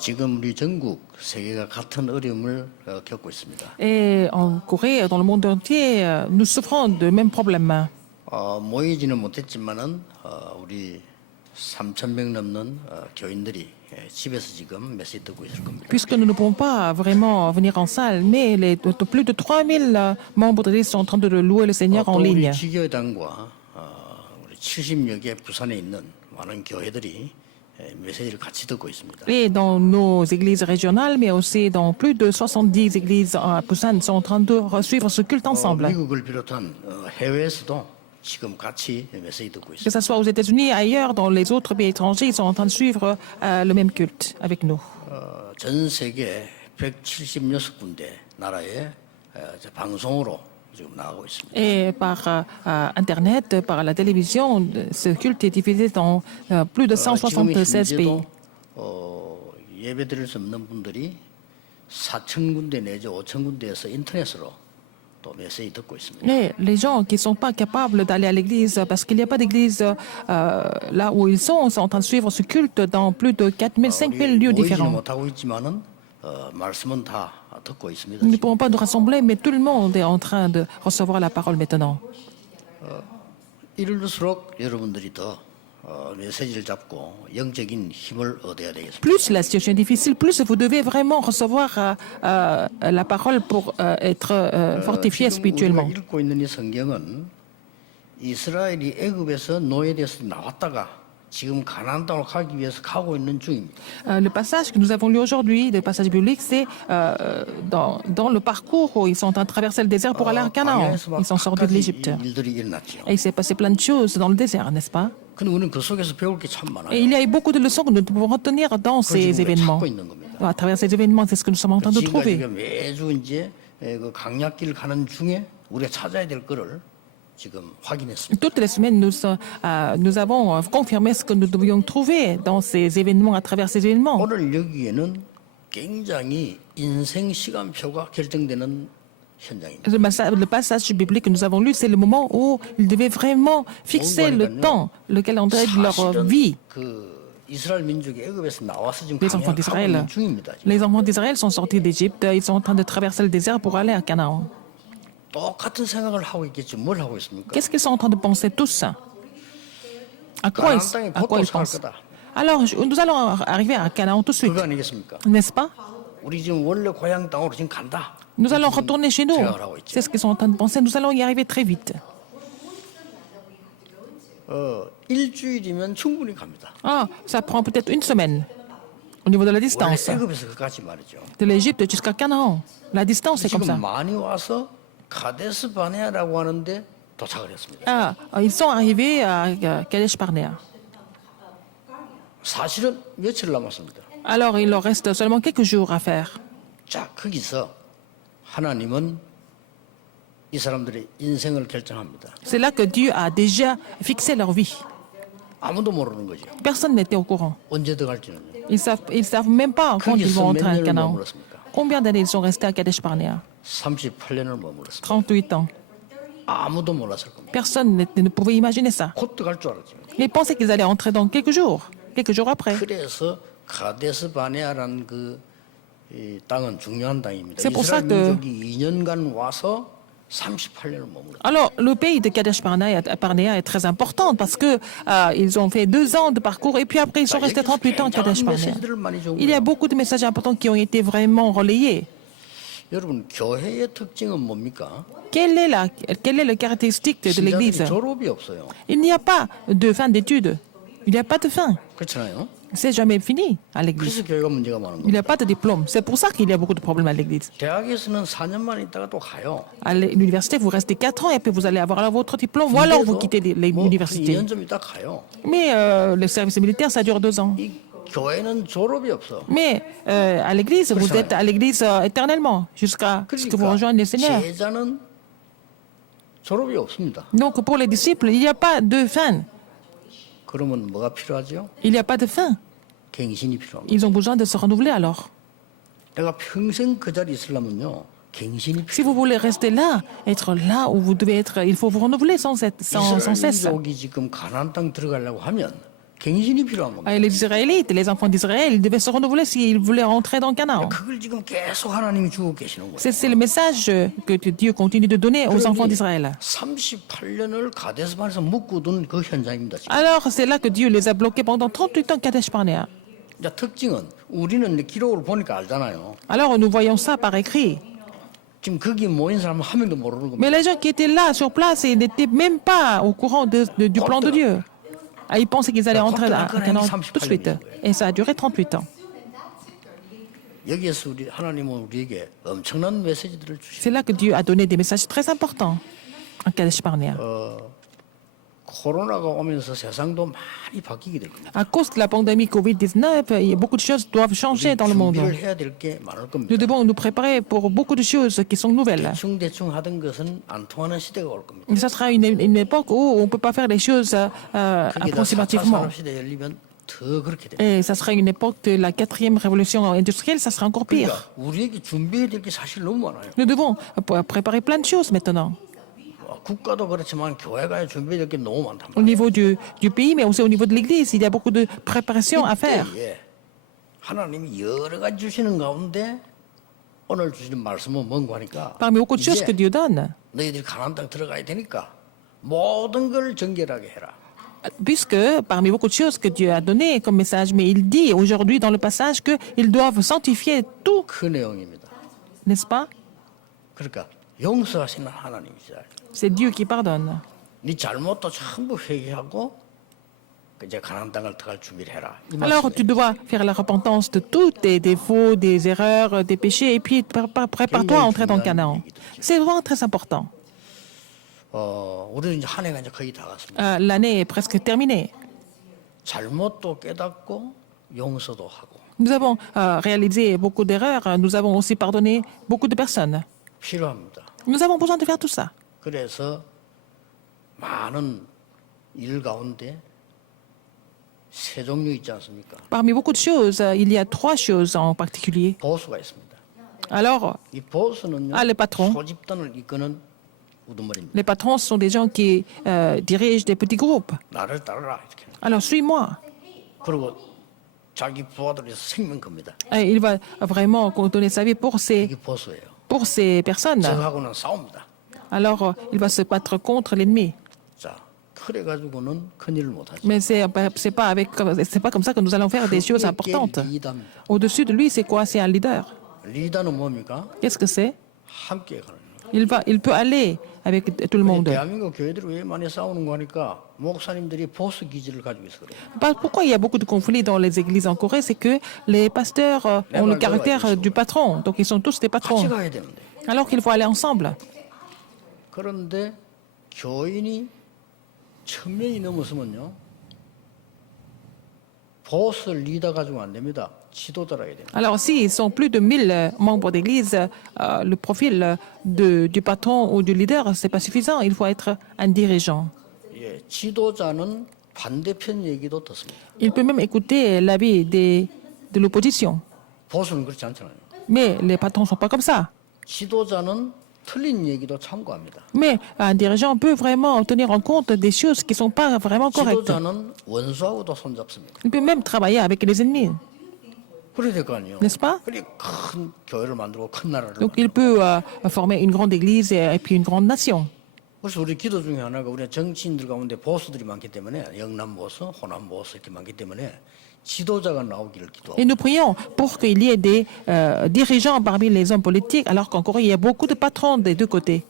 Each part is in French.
지금 우리 전국 세계가 같은 어려움을 겪고 있습니다. Et en Corée, dans le monde entier, nous souffrons de mêmes problèmes. 모이지는 못했지만은 우리 3,000명 넘는 교인들이 집에서 지금 메시지 듣고 있을 겁니다. Puisque nous ne pouvons pas vraiment venir en salle, mais plus de 3000 membres de l'Église sont en train de louer le Seigneur en 또 우리 ligne. 지교회당과 우리 70여 개 부산에 있는 많은 교회들이 메시지를 같이 듣고 있습니다. Et dans nos églises régionales, mais aussi dans plus de 70 églises à Busan, sont en train de suivre ce culte ensemble. 미국을 비롯한 해외에서도 지금 같이 메시지 듣고 Que 있습니다. ce soit aux États-Unis, ailleurs, dans les autres pays étrangers, ils sont en train de suivre le même culte avec nous. 전 세계 176군데 나라에 방송으로 지금 나가고 있습니다. Et par Internet, par la télévision, ce culte est diffusé dans plus de 지금 176 pays. 현재도 예배 드릴 수 없는 분들이 4,000군데 내지 5,000군데에서 인터넷으로 또 메시지 듣고 있습니다. Mais les gens qui ne sont pas capables d'aller à l'église, parce qu'il n'y a pas d'église là où ils sont en train de suivre ce culte dans plus de 4 000, 5 000 lieux 모이지는 différents. 못하고 있지만은 말씀은 다 듣고 있습니다. Nous ne pourrons pas nous rassembler, mais tout le monde est en train de recevoir la parole maintenant. 이럴수록 여러분들이 더 메시지를 잡고 영적인 힘을 얻어야 되겠습니다. Plus la situation est difficile, plus vous devez vraiment recevoir la parole pour être fortifié 지금 우리가 spirituellement. 읽고 있는 이 성경은 이스라엘이 애굽에서 노예돼서 나왔다가 지금 가나안 땅으로 가기 위해서 가고 있는 중입니다. Le passage que nous avons lu aujourd'hui, le passage biblique, c'est dans le parcours où ils sont en train de traverser le désert pour aller à Canaan. 광야에서 막 Ils sont sortis de 갖가지 l'Égypte. 일들이 일어났죠. Et il s'est passé plein de choses dans le désert, n'est-ce pas? 근데 우리는 그 속에서 배울 게 참 Et 많아요. il y a eu beaucoup de leçons que nous devons retenir dans 그걸 ces 지금 우리가 événements. 찾고 있는 겁니다. À travers ces événements, c'est ce que nous sommes en train de trouver. 지금까지 매주 이제 그 강약길 가는 중에 우리가 찾아야 될 거를 지금 확인했습니다. Toutes les semaines, nous avons confirmé ce que nous devions trouver dans ces événements, à travers ces événements. 오늘 여기에는 굉장히 인생 시간표가 결정되는 현장입니다. Le passage biblique que nous avons lu, c'est le moment où ils devaient vraiment fixer le temps, le calendrier de leur 사실은 vie. 그 이스라엘 민족이 애굽에서 나와서 지금 Les enfants 강약하고 d'Israël. 있는 중입니다. 지금. Les enfants d'Israël sont sortis d'Égypte, ils sont en train de traverser le désert pour aller à Canaan. 똑같은 생각을 하고 있겠지 뭘 하고 있습니까? Qu'est-ce qu'ils sont en train de penser tous? À quoi ils pensent? Alors, nous allons arriver à Canaan tout de suite, 그거 아니겠습니까? n'est-ce pas? 우리 지금 원래 고향 땅으로 지금 간다. Nous allons retourner chez nous. 생각을 하고 있죠. C'est ce qu'ils sont en train de penser. Nous allons y arriver très vite. 일주일이면 충분히 갑니다. Ah, ça prend peut-être une semaine au niveau de la 원래 distance. 애굽에서 그까지 말이죠. De l'Égypte jusqu'à Canaan. La distance, c'est comme 지금 ça. 많이 와서 카데스 바네아라고 하는데 도착을 했습니다. Ah, ils sont arrivés à Kadesh Barnea. 사실은 며칠 남았습니다. Alors, il leur reste seulement quelques jours à faire. 자, 거기서 하나님은 이 사람들의 인생을 결정합니다. C'est là que Dieu a déjà fixé leur vie. 아무도 모르는 거죠. Personne n'était au courant. 언제 들어갈지는요. Ils savent même pas quand ils vont entrer à Canaan. 머물렀습니까? Combien d'années ils sont restés à Kadesh Barnea? 38년을 머물렀습니다. 38 ans. 아무도 몰랐을 겁니다. Personne ne pouvait imaginer ça. 곧 들어갈 줄 알았죠. Ils pensaient qu'ils allaient entrer dans quelques jours après. 그래서 카데스 바네아라는 이 땅은 중요한 땅입니다. C'est pour ça 이스라엘 que- 민족이 2년간 와서 38년을 머물렀어요. Alors, le pays de Kadesh Barnea est très important parce que ils ont fait 2 ans de parcours et puis après ils sont restés 38 ans à Kadesh Barnea. Il y a beaucoup de messages importants qui ont été vraiment relayés. 여러분 교회의 특징은 뭡니까? Quelle est la caractéristique de l'Église? 신자들이 졸업이 없어요. Il n'y a pas de fin d'études. Il n'y a pas de fin. 그렇잖아요. C'est jamais fini à l'Église. 그래서 교회가 문제가 많은 Il n'y 거예요. a pas de diplôme. C'est pour ça qu'il y a beaucoup de problèmes à l'Église. 대학에서는 4년만 있다가 또 가요. À l'université, vous restez 4 ans et puis vous allez avoir votre diplôme ou alors vous quittez l'université. 2년 좀 있다 가요. Mais le service militaire, ça dure 2 ans. 이 교회는 졸업이 없어. Mais à l'église, vous êtes à l'église éternellement, jusqu'à ce que vous rejoignez le Seigneur. 제자는 졸업이 없습니다. Donc pour les disciples, il n'y a pas de fin. 그러면 뭐가 필요하죠? Il n'y a pas de fin. 갱신이 필요합니다. Ils ont besoin de se renouveler alors. 내가 평생 그 자리에 있으려면요. 갱신이 Si vous voulez rester là, être là où vous devez être, il faut vous renouveler sans cesse. 이스라엘 민족이 지금 가나안 땅 들어가려고 하면 갱신이 필요한 겁니다. Les Israélites, les enfants d'Israël, ils devaient se renouveler s'ils voulaient rentrer dans Canaan. 그걸 지금 계속 하나님이 주고 계시는 거예요. C'est le message que Dieu continue de donner aux enfants d'Israël. 38년을 가데스반에서 묶어둔 그 현장입니다. 지금. Alors, c'est là que Dieu les a bloqués pendant 38 ans, Kadesh Barnea. 이제 특징은 우리는 기록을 보니까 알잖아요. Alors, nous voyons ça par écrit. 지금 거기 모인 사람은 한 명도 모르는 겁니다. Mais les gens qui étaient là, sur place, ils n'étaient même pas au courant du plan de Dieu. Ah, ils pensaient qu'ils allaient entrer à Canaan tout de suite. Et ça a duré 38 ans. 여기에서 하나님은 우리에게 엄청난 메시지들을 주시고 C'est là que Dieu a donné des messages très importants en Kadesh Barnea. 코로나가 오면서 세상도 많이 바뀌게 될 겁니다. À cause de la pandémie Covid-19, il y a beaucoup de choses doivent changer dans le monde. 준비를 해야 될 게 많을 겁니다. Nous devons nous préparer pour beaucoup de choses qui sont nouvelles. 대충 하던 것은 안 통하는 시대가 올 겁니다. Ça sera une époque où on ne peut pas faire les choses 그게 다 4차 approximativement. 산업시대 열리면 더 그렇게 됩니다. Et ça sera une époque de la 4e révolution industrielle, ça sera encore pire. 그러니까 우리에게 준비해야 될 게 사실 너무 많아요. Nous devons préparer plein de choses maintenant. 국가도 그렇지만 교회가 준비해야 될 게 너무 많단 Au 말이에요. niveau du pays, mais aussi au niveau de l'Église, il y a beaucoup de préparation à faire. 이때에 하나님이 여러 가지 주시는 가운데 오늘 주시는 말씀은 뭔가 하니까 Parmi beaucoup de choses que 이제 Dieu donne, 너희들이 가나안 땅 들어가야 되니까 모든 걸 정결하게 해라. puisque parmi beaucoup de choses que Dieu a données comme message, mais il dit aujourd'hui dans le passage qu'ils doivent sanctifier tout, 그 내용입니다. n'est-ce pas? 그러니까 용서하시는 하나님이시다. C'est Dieu qui pardonne. 네 잘못도 전부 회개하고 이제 가나안 땅을 들어갈 준비를 해라. 이 Alors 말씀이에요. tu dois faire la repentance de tous tes défauts, des erreurs, des péchés, et puis prépare-toi à entrer dans Canaan. C'est vraiment très important. 우리는 이제 한 해가 이제 거의 다 갔습니다. L'année est presque terminée. 잘못도 깨닫고 용서도 하고 Nous avons réalisé beaucoup d'erreurs. Nous avons aussi pardonné beaucoup de personnes. 필요합니다. Nous avons besoin de faire tout ça. 그래서 많은 일 가운데 세 종류 있지 않습니까? Parmi beaucoup de choses, il y a 3 choses en particulier. 보수가 있습니다. Alors, 이 보수는요 les patrons. 소집단을 이끄는 우두머리입니다. les patrons sont des gens qui dirigent des petits groupes. 나를 따르라 이렇게. Alors, suis-moi. 그리고 자기 부하들에서 생명 겁니다. Et il va vraiment donner sa vie pour 이게 보수예요. ces personnes. 저하고는 싸웁니다. Alors, il va se battre contre l'ennemi. 자, 그래 가지고는 큰 일을 못 하죠. Mais c'est pas comme ça que nous allons faire des choses importantes. 리더입니다. Au-dessus de lui, c'est quoi? C'est un leader. 리더는 뭡니까? Qu'est-ce que c'est? 함께 가는 거예요. Il peut aller avec tout le monde. 대한민국 교회들이 왜 많이 싸우는 거 하니까 목사님들이 보수 기질을 가지고 있어 그래요. Pourquoi il y a beaucoup de conflits dans les églises en Corée? C'est que les pasteurs ont le caractère du patron. Donc, ils sont tous des 같이 patrons. 가야 되는데. Alors qu'il faut aller ensemble. 그런데 교인이 1000명이 넘었으면요. 보스 리더 가지고 안 됩니다. 지도자라 해야 돼요. Alors, s'ils sont plus de 1000 membres d'église, le profil du patron ou du leader, c'est pas suffisant. Il faut être un dirigeant. 예, 지도자는 반대편 얘기도 듣습니다. Il peut même écouter l'avis de l'opposition. 보수는 그렇지 않잖아요. Mais les patrons ne sont pas comme ça. 지도자는 틀린 얘기도 참고합니다. Mais un dirigeant peut vraiment tenir en compte des choses qui ne sont pas vraiment correctes. 지도자는 원수하고도 손잡습니다. Il peut même travailler avec les ennemis, 그래야 될 거 아니에요. n'est-ce pas? 그리 큰 교회를 만들고 큰 나라를 Donc il peut former une grande église et puis une grande nation. 그래서 우리 기도 중에 하나가 우리 정치인들 가운데 보수들이 많기 때문에 영남 보수, 호남 보수 이렇게 많기 때문에 지도자가 나오기를 기도하고 Et nous prions pour qu'il y ait des dirigeants parmi les hommes politiques, alors qu'en Corée, il y a beaucoup de patrons des deux côtés.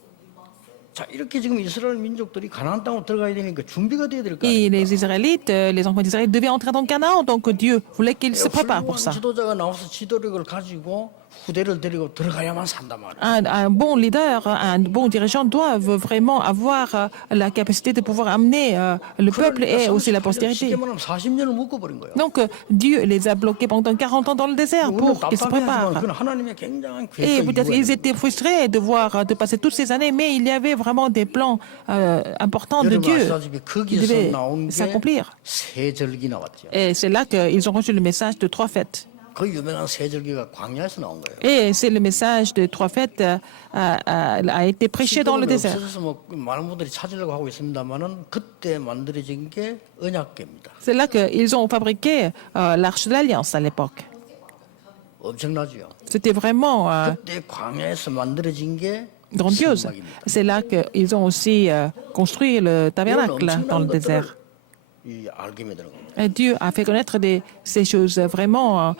자 이렇게 지금 이스라엘 민족들이 가나안 땅으로 들어가야 되니까 준비가 돼야 될 거 Et 아니에요. les Israélites, les enfants d'Israël devaient entrer dans Canaan, donc Dieu voulait qu'ils se préparent pour ça. 지도자가 나와서 지도력을 가지고 후대를 데리고 들어가야만 산단 말이에요. Un bon leader, un bon dirigeant doivent vraiment avoir la capacité de pouvoir amener le peuple et aussi la postérité. 쉽게 말하면 40년을 묶어버린 거예요. Donc Dieu les a bloqués pendant 40 ans dans le désert 우리는 pour qu'ils se 답답해하지만 préparent. 그건 하나님의 굉장한 Et 계획과 peut-être 이유가 ils étaient frustrés de passer toutes ces années, mais il y avait vraiment des plans importants de 여러분 Dieu 아시다시피 qui 거기서 devaient 나온 게 s'accomplir. 세 절기 나왔죠. Et c'est là qu'ils ont reçu le message de 3 fêtes. 그 유명한 세 절기가 광야에서 나온 거예요. Et c'est le message des trois fêtes a été prêché dans le désert. 없어져서 뭐 많은 분들이 찾으려고 하고 있습니다만은 그때 만들어진 게 언약궤입니다. C'est là qu'ils ont fabriqué l'arche de l'Alliance à l'époque. 엄청나죠. C'était vraiment 그때 광야에서 만들어진 게 grandiose. 성막입니다. C'est là qu'ils ont aussi construit le 이런 tabernacle dans le 엄청난 désert. 것들을 알게 되는 겁니다. Et Dieu a fait connaître ces choses vraiment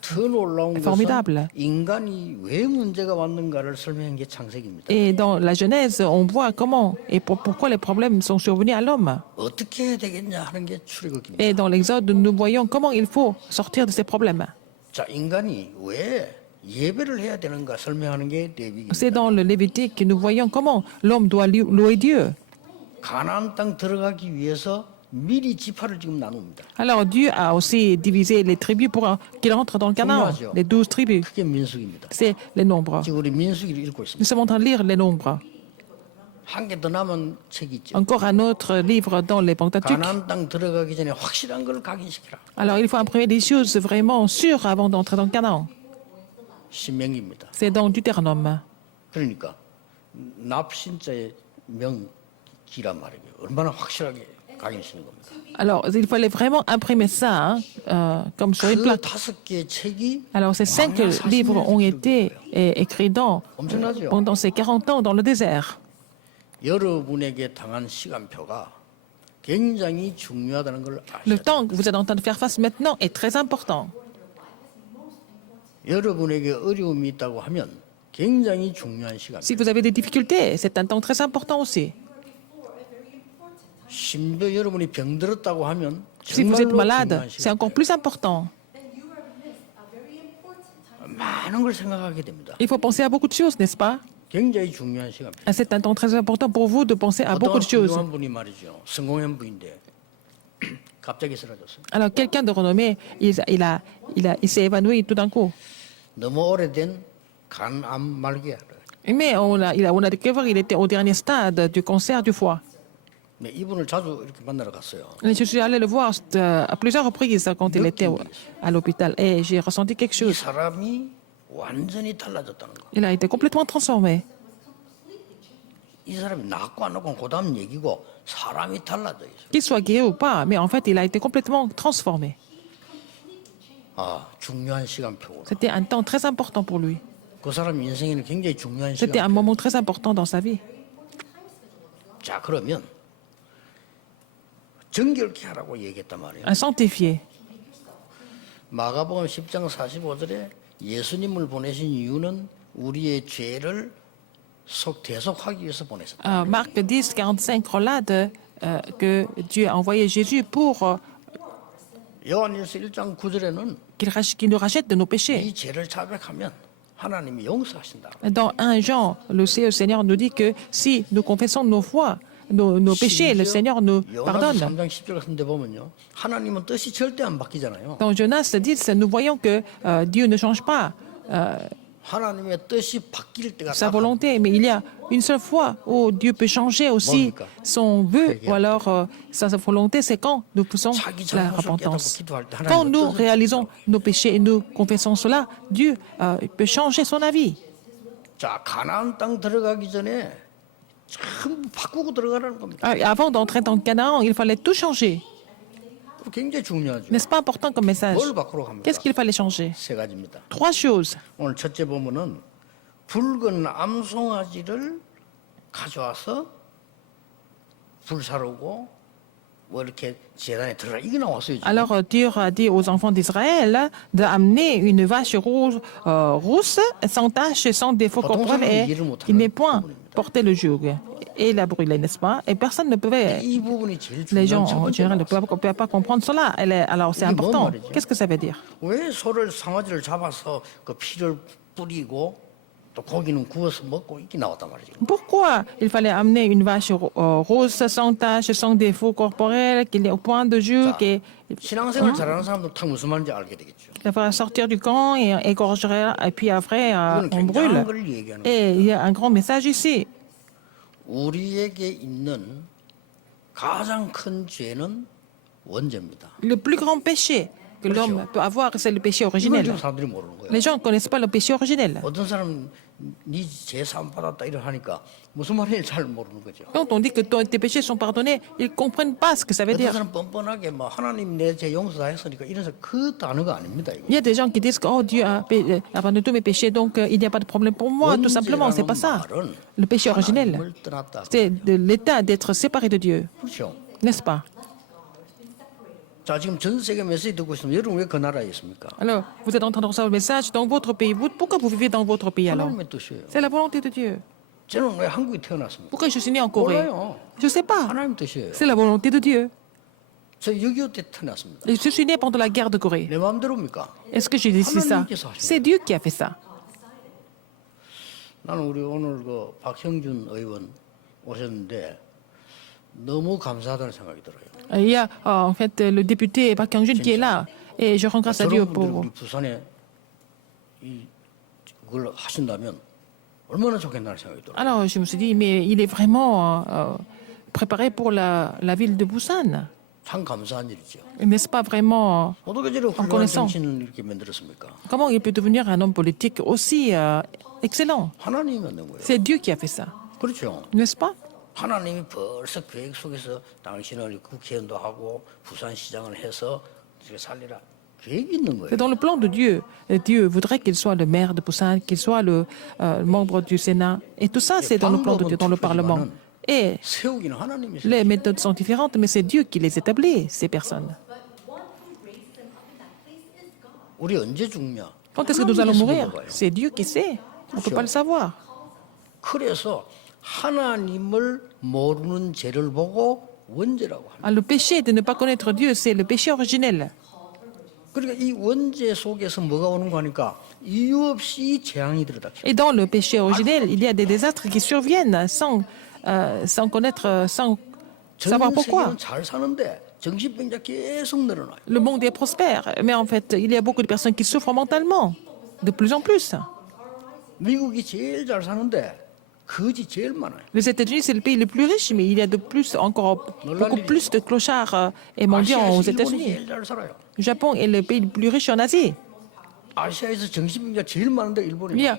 더 놀라운 formidable. 것은 인간이 왜 문제가 왔는가를 설명한 게 창세기입니다. Et dans la Genèse, on voit comment et pourquoi les problèmes sont survenus à l'homme. 어떻게 해야 되겠냐 하는 게 출애굽기입니다. Et dans l'Exode, nous voyons comment il faut sortir de ces problèmes. 자, 인간이 왜 예배를 해야 되는가 설명하는 게 레위기입니다. C'est dans le Lévitique que nous voyons comment l'homme doit louer Dieu. 가나안 땅 들어가기 위해서 미리 지파를 지금 나눕니다. Alors Dieu a aussi divisé les tribus pour qu'ils rentrent dans le Canaan, les 12 tribus. 그게 민수기입니다. C'est les nombres. 지금 우리 민수기를 읽고 있습니다. Nous sommes en train de lire les nombres. 한 개 더 남은 책이 있죠. Encore un autre livre dans les Pentateuques. 가나안 땅 들어가기 전에 확실한 걸 각인시키라. Alors il faut imprimer des choses vraiment sûres avant d'entrer dans le Canaan. 신명기입니다. C'est dans Deutéronome. 그러니까 납신자의 명기란 말이에요. 얼마나 확실하게 각인시키는 겁니다. Alors il fallait vraiment imprimer ça comme sur une 그 plaque. 5개 책이 Alors ces 5 광야 livres 40년에서 ont 기록된 été 거예요. écrits 엄청나죠? pendant ces 40 ans dans le désert. 여러분에게 당한 시간표가 굉장히 중요하다는 걸 Le 아셔야 돼요. temps que vous êtes en train de faire face maintenant est très important. 여러분에게 어려움이 있다고 하면 굉장히 중요한 시간. Si vous avez des difficultés, c'est un temps très important aussi. 심지어 여러분이 병들었다고 하면 Si vous êtes 정말로 malade, 중요한 c'est 시간. encore plus important. 많은 걸 생각하게 됩니다. Il faut penser à beaucoup de choses, n'est-ce pas? 굉장히 중요한 시간. C'est un temps très important pour vous de penser à beaucoup 어떤 de choses. 훌륭한 분이 말이죠. 성공한 분인데 갑자기 쓰러졌어요. Alors, quelqu'un de renommé, il s'est évanoui tout d'un coup. 너무 오래된 간암 말기야. Mais on a découvert qu'il était au dernier stade du cancer du foie. 네, 이분을 자주 이렇게 만나러 갔어요. Et je suis allée le voir à plusieurs reprises quand il était à l'hôpital. Et j'ai ressenti quelque 이 chose. 사람이 완전히 달라졌다는 거. Il a été complètement transformé. 이 사람이 낫고 안 낫고 그다음 얘기고 사람이 달라져 있어요. Qu'il soit guéri ou pas, mais en fait, il a été complètement transformé. 아, 중요한 시간표구나. C'était un temps très important pour lui. 그 사람 인생에는 굉장히 중요한 C'était un 시간. moment très important dans sa vie. 자, 그러면 정결케 하라고 얘기했단 말이에요. Un sanctifié. 마가복음 10장 45절에 예수님을 보내신 이유는 우리의 죄를 대속하기 위해서 보내셨다. Marc 10, 45 relate que Dieu a envoyé Jésus pour 요한일서 1장 9절에는 qu'il nous rachète de nos péchés. 이 죄를 자백하면 하나님이 용서하신다. Dans 1 Jean, le Seigneur nous dit que si nous confessons nos foi, nos péchés, le Seigneur nous 요나서 pardonne. 3장 10절 같은 데 보면요. 하나님은 뜻이 절대 안 바뀌잖아요. Dans Jonas 10, nous voyons que Dieu ne change pas 하나님의 뜻이 바뀔 때가 sa 딱 volonté, mais il y a une seule fois où Dieu peut changer aussi son vœu ou alors sa volonté, c'est quand nous poussons la repentance. Quand nous réalisons nos péchés et nous confessons cela, Dieu peut changer son avis. 자, 가나안 땅 들어가기 전에 전부 바꾸고 들어가라는 겁니다. Avant d'entrer dans le Canaan, il fallait tout changer. 굉장히 중요하죠. N'est-ce pas important comme message? 뭘 바꾸러 갑니까? Qu'est-ce qu'il fallait changer? 세 가지입니다. 3 choses. 오늘 첫째 보면은 붉은 암송아지를 가져와서 불사르고 뭐 이렇게 재단에 들어라 이게 나왔어요. 지금. Alors Dieu a dit aux enfants d'Israël d'amener une vache rousse, sans tache, sans défaut corporel et qui n'est point porté le joug et la brûler, n'est-ce pas? Et personne ne pouvait, 이 부분이 제일 les gens 중요한 첫 en 번째 général ne 나왔어요. peuvent pas comprendre cela. Alors c'est 이게 뭔 important. 말이지? Qu'est-ce que ça veut dire? 왜 소를 상아지를 잡아서 그 피를 뿌리고 또 고기는 구워서 먹고 이렇게 나왔단 말이죠. Pourquoi il fallait amener une vache rose, sans tache, sans défaut corporel, qu'il est au point de joug et 신앙생활 잘하는 사람도 딱 무슨 말인지 알게 되겠죠. il va sortir du camp et égorger et puis après 이건 on 굉장한 brûle. 걸 얘기하는 거예요. Et il y a un grand message ici. 우리에게 있는 가장 큰 죄는 원죄입니다. Le plus grand péché que l'homme peut avoir, c'est le péché 이걸 originel. 지금 사람들이 모르는 거예요. Les gens ne connaissent pas le péché originel. 어떤 사람은 네 제사함 받았다 이러 하니까 무슨 말인지 잘 모르는 거죠. Quand on dit que tes péchés sont pardonnés, ils ne comprennent pas ce que ça veut 어떤 dire. 사람 뻔뻔하게 뭐 하나님 내 죄 용서 다 했으니까 이런 그 단어가 아닙니다. 이거. Il y a des gens qui disent que oh, Dieu a pardonné tous mes péchés, donc il n'y a pas de problème pour moi. Tout simplement, c'est pas ça. Le péché originel, 하나님을 떠났다. c'est de l'état d'être séparé de Dieu, 그렇죠. n'est-ce pas? 자 지금 전 세계 메시지 듣고 있으면 여러분 왜 그 나라에 있습니까? Alors, vous êtes en train de recevoir le message dans votre pays. Pourquoi vous vivez dans votre pays alors? 하나님의 뜻이에요. C'est la volonté de Dieu. 저는 왜 한국에 태어났습니까? Pourquoi je suis né en Corée? 몰라요. Je ne sais pas. 하나님 뜻이에요. C'est la volonté de Dieu. 저 6.25 때 태어났습니다. Et je suis né pendant la guerre de Corée. 내 마음대로입니까? Est-ce que j'ai décidé ça? C'est Dieu qui a fait ça. 나는 우리 오늘 그 박형준 의원 오셨는데 너무 감사하다는 생각이 들어요. Il y a en fait le député Park Kyung-jun qui est là. Et je rends grâce à Dieu 저런 분들이 pour... 우리 부산에 그걸 하신다면 얼마나 좋겠다는 생각이 들어요. Alors je me suis dit, mais il est vraiment préparé pour la ville de Busan. 참 감사한 일이죠. N'est-ce pas vraiment... 어떻게 저런 훌륭한 connaissant. 정신을 이렇게 만들었습니까? Comment il peut devenir un homme politique aussi excellent? 하나님이 만든 거예요. C'est Dieu qui a fait ça. 그렇죠. N'est-ce pas? 하나님이 벌써 계획 속에서 당신을 국회의원도 하고 부산시장을 해서 이렇게 살리라 계획이 있는 거예요. C'est dans le plan de Dieu. Et Dieu voudrait qu'il soit le maire de Busan, qu'il soit le membre du Sénat. Et tout ça, c'est dans le plan de Dieu, dans le Parlement. Et 세우기는 하나님이 세우고 les méthodes sont différentes, mais c'est Dieu qui les établit, ces personnes. 우리 언제 죽냐? Quand est-ce que nous allons 하나님께서 mourir? 물어봐요. C'est Dieu qui sait. On ne peut pas le savoir. 그래서 하나님을 모르는 죄를 보고 원죄라고 합니다. Ah, le péché de ne pas connaître Dieu, c'est le péché originel. 그러니까 이 원죄 속에서 뭐가 오는 거 하니까 이유 없이 재앙이 들어닥쳐. Et dans le péché originel, il y a des désastres qui surviennent sans connaître, sans savoir 전 pourquoi. 세계는 잘 사는데 정신병자 계속 늘어나요. Le monde est prospère, mais en fait, il y a beaucoup de personnes qui souffrent mentalement, de plus en plus. 미국이 제일 잘 사는데 거지 제일 많아요. Les États-Unis, c'est le pays le plus riche, mais il y a de plus, encore beaucoup plus de clochards et mendiants aux 아시아에서 일본이 États-Unis. 제일 잘 살아요. Le Japon est le pays le plus riche en Asie. 아시아에서 정신병자 제일 많은데 일본이. Il y a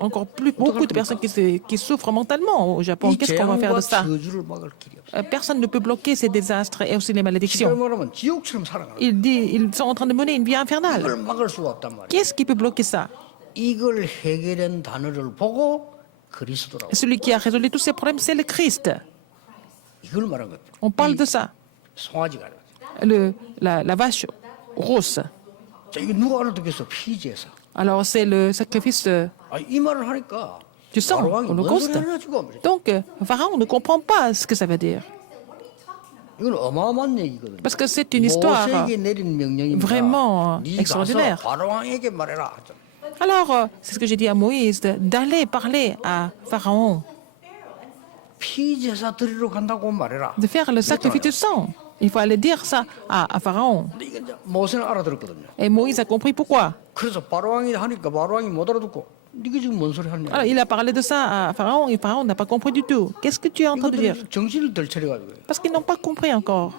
encore beaucoup de personnes qui souffrent mentalement au Japon. 이 Qu'est-ce qu'on va faire 재앙과 de ça? 저주를 막을 길이 없어요. Personne ne peut bloquer ces désastres et aussi les 지금 malédictions. 말하면 지옥처럼 살아가는 거예요. Ils sont en train de mener une vie infernale. 이걸 막을 수가 없단 말이에요. Qui est-ce qui peut bloquer ça? 이걸 해결한 단어를 보고 그리스도라고. Celui qui a résolu tous ces problèmes, c'est le Christ. 이걸 말한 거예요. On parle de ça. 송아지가. 아니라. La vache rousse. 자, 이거 누가 알아듣겠어? 피제사. Alors, c'est le sacrifice 이 말을 하니까 du sang, 바로왕이 뭔 holocauste. 소리 하나 주고 Donc, Pharaon ne comprend pas ce que ça veut dire. 이건 어마어마한 얘기거든요. Parce que c'est une histoire 모세에게 내린 명령입니다. vraiment 네 extraordinaire. 가서 바로왕에게 말해라. Alors, c'est ce que j'ai dit à Moïse, d'aller parler à Pharaon, 피제사 드리러 간다고 말해라. de faire le sacrifice du sang. Il faut aller dire ça à Pharaon. 근데 이게 이제 모세는 알아들었거든요. Et Moïse a compris pourquoi. 그래서 바로왕이 하니까 바로왕이 못 알아듣고 네가 지금 뭔 소리 하냐. Alors, il a parlé de ça à Pharaon et Pharaon n'a pas compris du tout. Qu'est-ce que tu es en train de dire? 이것들이 정신을 덜 차려가지고. Parce qu'ils n'ont pas compris encore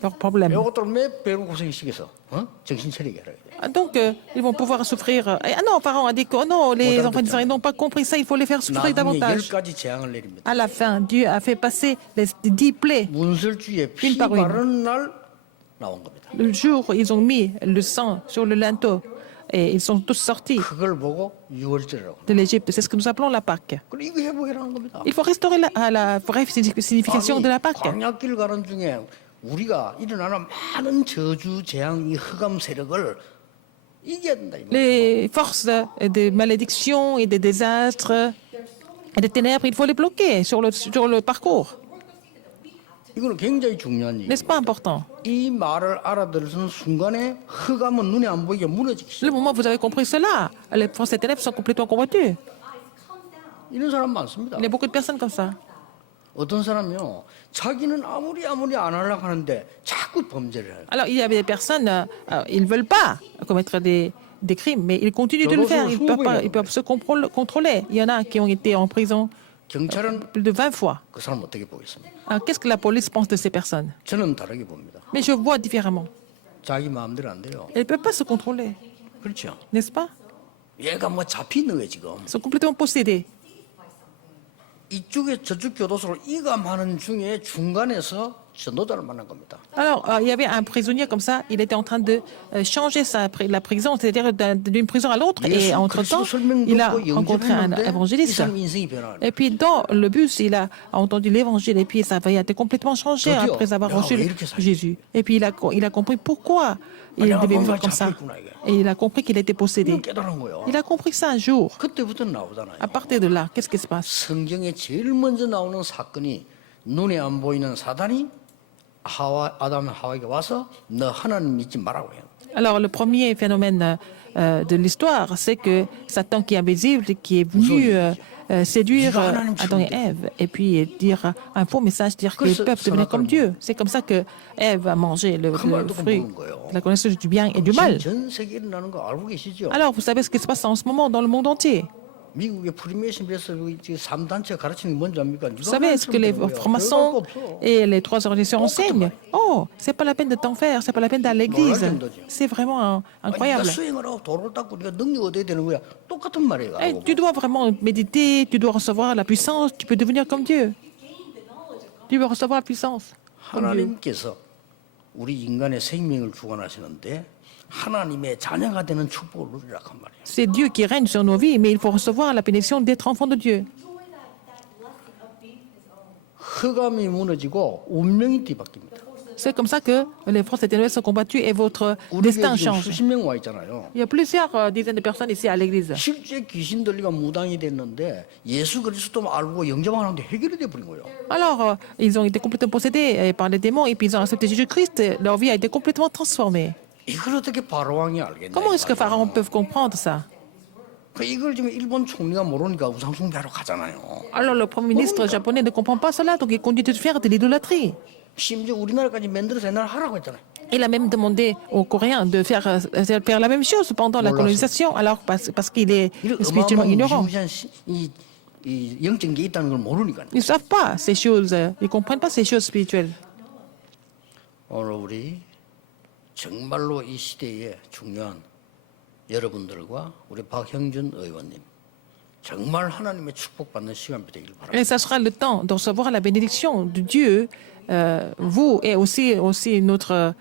leur problème. 이것들 매 배로 고생 시켜서 정신 차리게 하라. Donc, ils vont pouvoir souffrir. Ah non, Pharaon a dit que oh non, les enfants d'Israël n'ont pas compris ça, il faut les faire souffrir 나중에 davantage. 10가지 재앙을 내립니다. À la fin, Dieu a fait passer les 10 plaies. 문설주에 피 par une. 바르는 날 나온 겁니다. Le jour où ils ont mis le sang sur le linteau et ils sont tous sortis 그걸 보고 6월절이라고. de l'Égypte. C'est ce que nous appelons la Pâque. 그래 이거 회복이라는 겁니다. Il faut restaurer la vraie signification de la Pâque. 광야길 가는 중에 우리가 일어나는 많은 저주, 재앙, 이 흑암 세력을 이겨야 된다. 이 말이에요. Les forces de malédiction et des désastres et des ténèbres, il faut les bloquer sur le parcours. 이거는 굉장히 중요한 얘기예요. N'est-ce pas important? 이 말을 알아들은 순간에 흑암은 눈에 안 보이게 무너지기 시작. Le moment où vous avez compris cela, les forces des ténèbres sont complètement combattues. 이런 사람 많습니다. Il y a beaucoup de personnes comme ça. 어떤 사람이요, 자기는 아무리 안 하려고 하는데 자꾸 범죄를 해요. Alors, il y avait des personnes, ils ne veulent pas commettre des crimes, mais ils continuent de le faire. Ils peuvent se contrôler. Il y en a qui ont été en prison 경찰은 plus de 20 fois. 그 사람 어떻게 보겠습니까? Alors, qu'est-ce que la police pense de ces personnes? 저는 다르게 봅니다. Mais je vois différemment. 자기 마음대로 안 돼요. Elles ne peuvent pas se contrôler, 그렇죠? n'est-ce pas? 얘가 뭐 잡히는 거예요 지금. Ils sont complètement possédés. 이쪽에 저쪽 교도소를 이감하는 중에 중간에서 전도자를 만난 겁니다. Alors, il y avait un prisonnier comme ça, il était en train de changer la prison, c'est-à-dire d'une prison à l'autre, et entre-temps, il a rencontré un 이 évangéliste. 사람 인생이 변화를. Et puis, dans le bus, il a entendu l'évangile, et puis ça avait été complètement changé Drdiyo. après avoir Ya, reçu 왜 이렇게 살지? Jésus. Et puis, il a compris pourquoi il 내가 devait 뭔가 vivre comme ça. 잡혀있구나, 이게. Et il a compris qu'il était possédé. 깨달은 거예요. Il a compris ça un jour. 그때부터 나오잖아요. À partir de là, qu'est-ce qui se passe? 성경에 제일 먼저 나오는 사건이 눈에 안 보이는 사단이 아담 하와에게 와서 너 하나님 믿지 말라고 해요. Alors, le premier phénomène de l'histoire, c'est que Satan qui est invisible, qui est venu séduire Adam et Ève, et puis dire un faux message, dire qu'ils peuvent devenir comme Dieu. C'est comme ça que Ève a mangé le fruit de la connaissance du bien et du mal. 전 세계에 일어나는 거 알고 계시죠? Alors, vous savez ce qui se passe en ce moment dans le monde entier. 미국의 프리메이슨에서 3단체 가르치는 게 뭔지 압니까? Vous savez ce que les francs-maçons et les trois organisations enseignent? Oh, c'est pas la peine de t'en faire, c'est pas la peine d'aller à l'église. C'est vraiment incroyable. 수행을 하고 도를 닦고 네가 능력 얻어야 되는 거야. 똑같은 말이에요. Et tu dois vraiment méditer, tu dois recevoir la puissance, tu peux devenir comme Dieu. Tu veux recevoir la puissance. Comme Dieu. 하나님께서 우리 인간의 생명을 주관하시는데 하나님의 자녀가 되는 축복을 누리라 한 말이에요. C'est Dieu qui règne sur nos vies, mais il faut recevoir la bénédiction d'être enfant de Dieu. 흑암이 무너지고 운명이 뒤바뀝니다. C'est comme ça que les forces éternelles sont combattues et votre 우리 destin 교회 지금 change. 수십 명 와 있잖아요. Il y a plusieurs dizaines de personnes ici à l'église. 실제 귀신 들리가 무당이 됐는데 예수 그리스도 알고 영접을 하는데 해결이 돼 버린 거예요. Alors, ils ont été complètement possédés par les démons et puis ils ont accepté Jésus-Christ. Leur vie a été complètement transformée. 이걸 어떻게 바로 왕이 알겠냐? Comment est-ce que Pharaon peut comprendre ça? 이걸 지금 일본 총리가 모르니까 우상숭배하러 가잖아요. Alors, le Premier ministre japonais ne comprend pas cela, donc il continue de faire de l'idolâtrie. 심지어 우리나라까지 만들어서 옛날 하라고 했잖아요. Il a même demandé aux Coréens de faire la même chose pendant la colonisation, alors parce qu'il est spirituellement ignorant. 이 영적인 게 있다는 걸 모르니까. Ils ne savent pas ces choses, ils ne comprennent pas ces choses spirituelles. 오늘 우리 정말로 이 시대에 중요한 여러분들과 우리 박형준 의원님 정말 하나님의 축복받는 시간이 되길 바랍니다. Et ça sera le temps de recevoir la bénédiction de Dieu, vous et aussi notre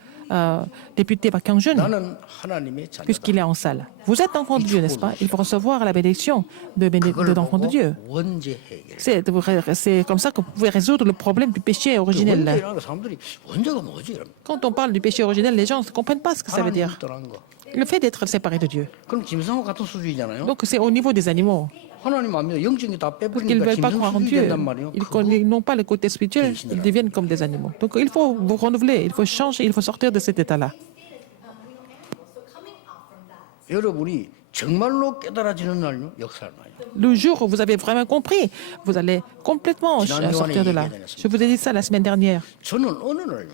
député Park Hyung-jun, 나는 하나님의 자녀다. puisqu'il est en salle. Vous êtes enfant de Dieu, n'est-ce pas? Il faut recevoir la bénédiction de l'enfant de Dieu. 원죄 해결. C'est comme ça que vous pouvez résoudre le problème du péché originel. 원죄라는 거 사람들이 원죄가 뭐지? 이러면. Quand on parle du péché originel, les gens ne comprennent pas ce que ça veut dire. 하나님을 떠난 거. Le fait d'être séparé de Dieu. 그럼 짐승하고 같은 수준이잖아요. Donc c'est au niveau des animaux. 하나님 안 믿어 영적인 다 Parce qu'ils ne 빼버리니까 veulent pas 짐승 croire en 수준이 Dieu. 된단 말이에요. Ils n'ont pas le côté spirituel, ils deviennent comme des animaux. Donc il faut vous renouveler, il faut changer, il faut sortir de cet état-là. 여러분이 정말로 깨달아지는 날요 역사를 나요. Le jour où vous avez vraiment compris, vous allez complètement sortir de là. Je vous ai dit ça la semaine dernière. 저는 어느 날요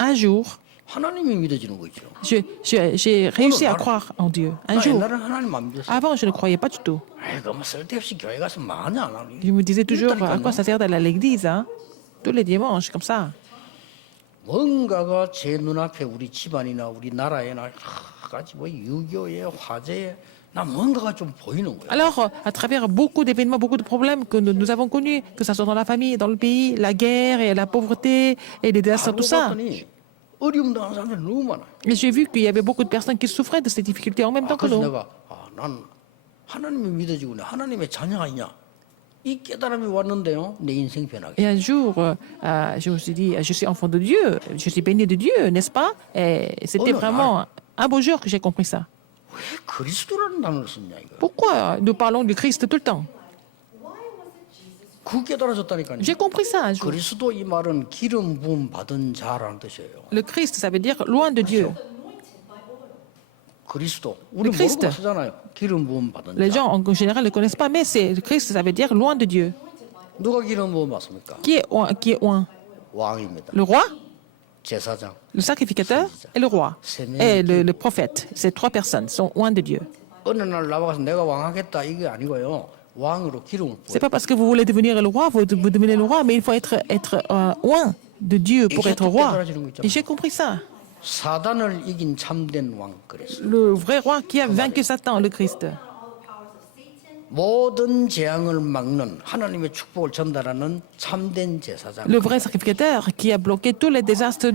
Un jour, 하나님이 믿어지는 거 있죠. j'ai réussi à croire en Dieu. Un 나 jour. 옛날에 하나님 안 믿었어. Avant, je ne croyais pas du tout. 아이고 뭐 쓸데없이 교회 가서 많이 안 하니. Je me disais toujours, à quoi ça sert d'aller à l'église, hein? Tous les dimanches, comme ça. 뭔가가 제 눈앞에 우리 집안이나 우리 나라에나 가지 뭐 유교에 화재에 나 뭔가가 좀 보이는 거야. Alors, à travers beaucoup d'événements, beaucoup de problèmes que nous avons connus, que ce soit dans la famille, dans le pays, la guerre et la pauvreté et les désastres, tout ça. 어려움 당하는 사람들이 너무 많아. Et j'ai vu qu'il y avait beaucoup de personnes qui souffraient de ces difficultés en même temps que 그래서 nous. 내가 난 하나님이 믿어지고 하나님의 자녀가 아니냐. 이 깨달음이 왔는데요. 내 인생 변하게. Et un jour, je me suis dit, je suis enfant de Dieu, je suis béni de Dieu, n'est-ce pas? Et c'était vraiment un beau jour que j'ai compris ça. 왜 그리스도라는 단어를 썼냐 이거. Pourquoi nous parlons du Christ tout le temps? 그 깨달아졌다니까요. J'ai compris ça un jour. 그리스도 이 말은 기름 부음 받은 자라는 뜻이에요. Le Christ, ça veut dire loin de Dieu. 그리스도 우리 Christ. 모르고 쓰잖아요. 기름 부음 받은 Les 자. gens en général ne le connaissent pas, mais c'est le Christ, ça veut dire loin de Dieu. 누가 기름 부음 받습니까? Qui est loin? 왕입니다. Le roi, 제사장. le sacrificateur et le roi. Et le prophète. Ces trois personnes sont loin de Dieu. 어느 날 나와서 내가 왕하겠다 이게 아니고요. 왕으로 기름을 C'est 부어. pas parce que vous voulez devenir le roi, vous devenez le roi, mais il faut être loin de Dieu pour être roi. Et j'ai compris ça. 사단을 이긴 참된 왕 그랬어요. Le vrai roi qui a vaincu Satan, le Christ. 모든 재앙을 막는 하나님의 축복을 전달하는 참된 제사장. Le vrai sacrificateur qui a bloqué tous les désastres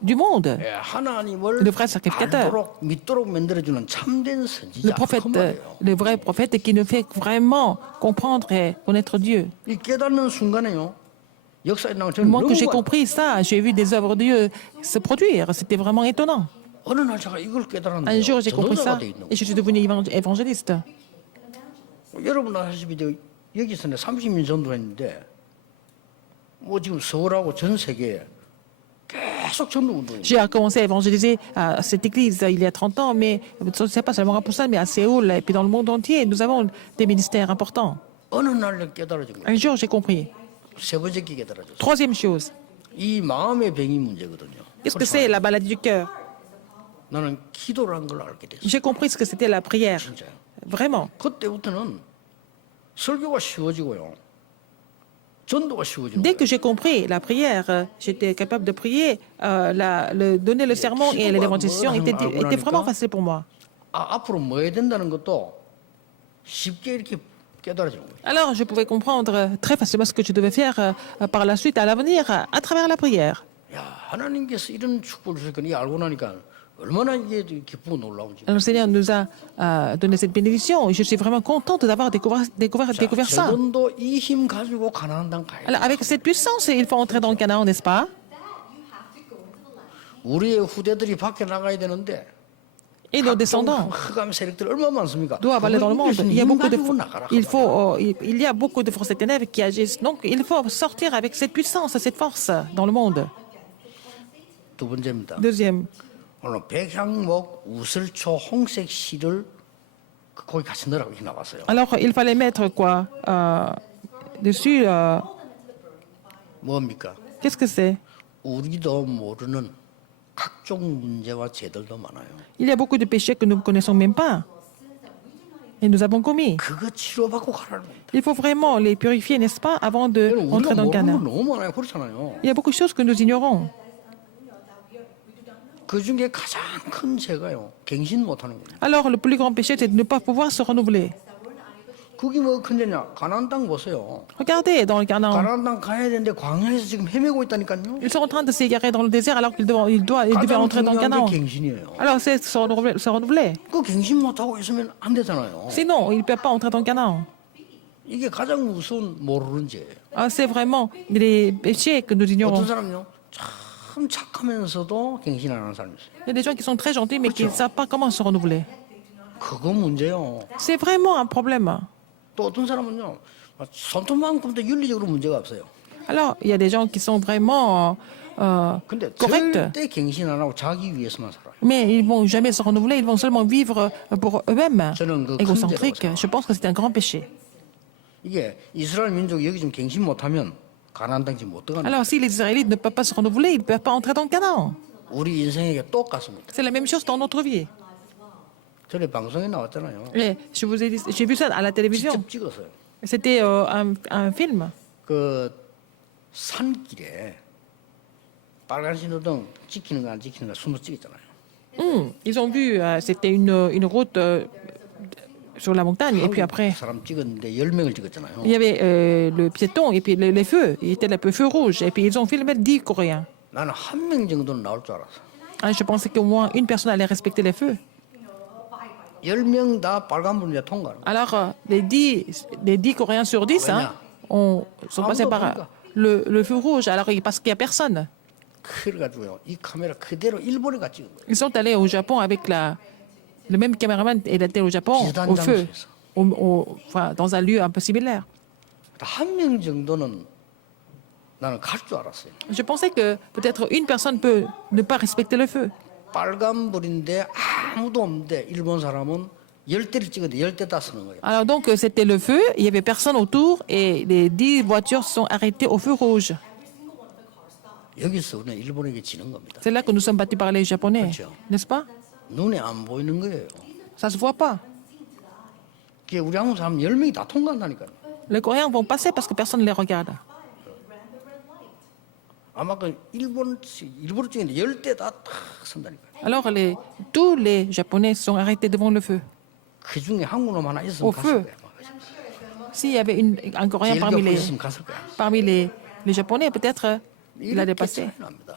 du monde. 예, 하나님을 Le vrai sacrificateur. 알도록 믿도록 만들어주는 참된 선지자. Le prophète, 그 말이에요. le vrai prophète qui nous fait vraiment comprendre et connaître Dieu. 이 깨닫는 순간에요. 역사에 나온 저는 Moi que 너무 j'ai compris ça, j'ai vu des œuvres de Dieu se produire. C'était vraiment étonnant. 어느 날 제가 이걸 Un 깨달았는데 jour, j'ai compris 전도자가 ça 돼 있는 et je suis devenu évangéliste. 거예요. 여러분 아시다시피 여기서 30년 전도했는데 뭐 지금 서울하고 전 세계에 계속 전도 운동이 J'ai commencé à évangéliser à cette église il y a 30 ans, mais ce n'est pas seulement à Busan, mais à Séoul et puis dans le monde entier, nous avons des ministères importants. 어느 날 깨달아진 거예요. Un jour, j'ai compris. 세 번째 게 깨달아졌어요. Troisième chose, 이 마음의 병이 문제거든요. qu'est-ce que c'est la maladie du cœur? 나는 기도라는 걸 알게 됐어요. J'ai compris ce que c'était la prière. 진짜요. Vraiment. 그때부터는 설교가 쉬워지고요. 전도가 쉬워지는 Dès 거예요. que j'ai compris la prière, j'étais capable de prier, donner le sermon et l'évangélisation était vraiment facile pour moi. 앞으로 뭐 해야 된다는 것도 쉽게 이렇게 깨달아지는 거예요. Alors, je pouvais comprendre très facilement ce que je devais faire par la suite, à l'avenir, à travers la prière. 야, 하나님께서 이런 축복을 주셨거니 이 알고 나니까 얼마나 이게 기쁘고 놀라운지. Alors, le Seigneur nous a donné cette bénédiction et je suis vraiment contente d'avoir découvert ça. 저분도 이 힘 가지고 가나안 땅 가야 돼. Alors, avec cette puissance, il faut entrer dans le Canaan, n'est-ce pas? 우리의 후대들이 밖에 나가야 되는데 Et nos descendants 흑암 세력들 얼마나 많습니까? doivent aller dans le monde. 그걸 Il y a 힘 beaucoup de, 가지고 나가라. il y a beaucoup de forces des ténèbres qui agissent. Donc, il faut sortir avec cette puissance, cette force dans le monde. 두 번째입니다. Deuxième, 오늘 백향목, 우슬초, 홍색 실을 거기 같이 넣으라고 이렇게 나왔어요. alors il fallait mettre quoi dessus? 뭡니까? Qu'est-ce que c'est? 우리도 모르는 각종 문제와 죄들도 많아요. Il y a beaucoup de péchés que nous ne connaissons même pas et nous avons commis. 그거 치료받고 가라는 겁니다. Il faut vraiment les purifier, n'est-ce pas, avant de 우리가 entrer dans le 모르는 거 Canaan. 너무 많아요. 그렇잖아요. Il y a beaucoup de choses que nous ignorons. 그 중에 가장 큰 죄가요. 갱신 못하는 거예요. Alors, le plus grand péché, c'est de ne pas pouvoir se renouveler. 그게 뭐 큰 죄냐? 가나안 땅 보세요. Regardez dans le Canaan. 가나안 땅 가야 되는데 광야에서 지금 헤매고 있다니까요. Ils sont en train de s'égarer dans le désert alors qu'ils devaient 가장 entrer dans le 중요한 Canaan. 게 갱신이에요. Alors, c'est se renouveler. 그 갱신 못하고 있으면 안 되잖아요. Sinon, ils ne peuvent pas entrer dans le Canaan. 이게 가장 무서운 모르는 죄예요. Ah, c'est vraiment les péchés que nous ignorons. 어떤 사람은요, 참 착하면서도 갱신 안 하는 사람이 있어요. Il y a des gens qui sont très gentils mais qui ne savent pas comment se renouveler. 그거 문제요. C'est vraiment un problème. 또 어떤 사람은요, 손톱만큼도 윤리적으로 문제가 없어요. Alors, il y a des gens qui sont vraiment 근데 corrects, 절대 갱신 안 하고 자기 위해서만 살아요. mais ils ne vont jamais se renouveler, ils vont seulement vivre pour eux-mêmes, 저는 그 égocentriques. 큰 죄라고 Je pense que c'est un grand péché. 이게 이스라엘 민족이 여기 좀 갱신 못하면 가나안 땅 지금 못 들어가는 거예요. Alors, si les Israélites ne peuvent pas se renouveler, ils ne peuvent pas entrer dans le Canaan. 우리 인생에게 똑같습니다. C'est la même chose dans notre vie. 전에 방송에 나왔잖아요. Et je vous ai dit, j'ai vu ça à la télévision. 직접 찍었어요. C'était un film. 그 산길에 빨간 신호등 지키는 거 안 지키는 거 숨어 찍었잖아요. Ils ont vu, c'était une route sur la montagne. Et puis après, 사람 찍었는데 10명을 찍었잖아요. il y avait le piéton et puis les feux. Il était le feu rouge. Et puis ils ont filmé 10 Coréens. 나는 한 명 정도는 나올 줄 알았어. Ah, je pensais qu'au moins une personne allait respecter les feux. 10명 다 빨간불에 통과하는 거예요. Alors, les 10 Coréens sur 10 sont passés par le feu rouge. Alors, parce qu'il n'y a personne. 그래가지고요. 이 카메라 그대로 일본에 가 찍은 거예요. Ils sont allés au Japon avec le même caméraman et était au Japon, au feu, enfin, dans un lieu un peu similaire. 한 명 정도는 나는 갈 줄 알았어요. Je pensais que peut-être une personne peut ne pas respecter le feu. 빨간불인데 아무도 없는데 일본 사람은 10대를 찍었는데 10대 다 쓰는 거예요. Alors donc c'était le feu, il n'y avait personne autour et les 10 voitures sont arrêtées au feu rouge. 여기서 우리는 일본에게 지는 겁니다. C'est là que nous sommes battus par les Japonais, 그렇죠. n'est-ce pas? 눈에 안 보이는 거예요. Ça se voit pas. 그게 우리 한국 사람 10명이 다 통과한다니까요. Les Coréens vont passer parce que personne ne les regarde. 아마 그 일본 쪽인데 10대 다 탁 선다니까요. Alors tous les Japonais sont arrêtés devant le feu. 그 중에 한국 놈 하나 있으면 Au 갔을 feu. 거예요. S'il y avait un Coréen 제일 parmi 갖고 les, 있으면 갔을 거야. parmi les Japonais, peut-être il allait 이렇게 passer 차이 납니다.